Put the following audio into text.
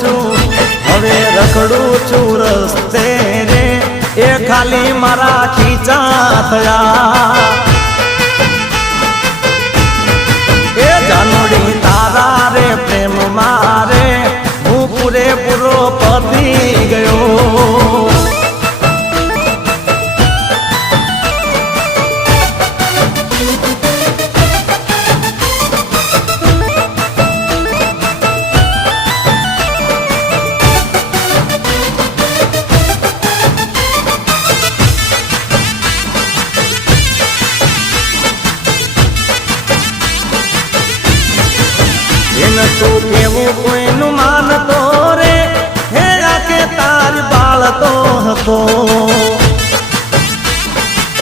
છું હવે રખડું છું રસ્તે રે એ ખાલી મારા ખીચા થયા એ જાનોડી તારા રે પ્રેમ મારે હું પૂરેપૂરો પતી ગયો તું કેવું કોઈનું માનતો રે હે કે તારી બાળતો હતો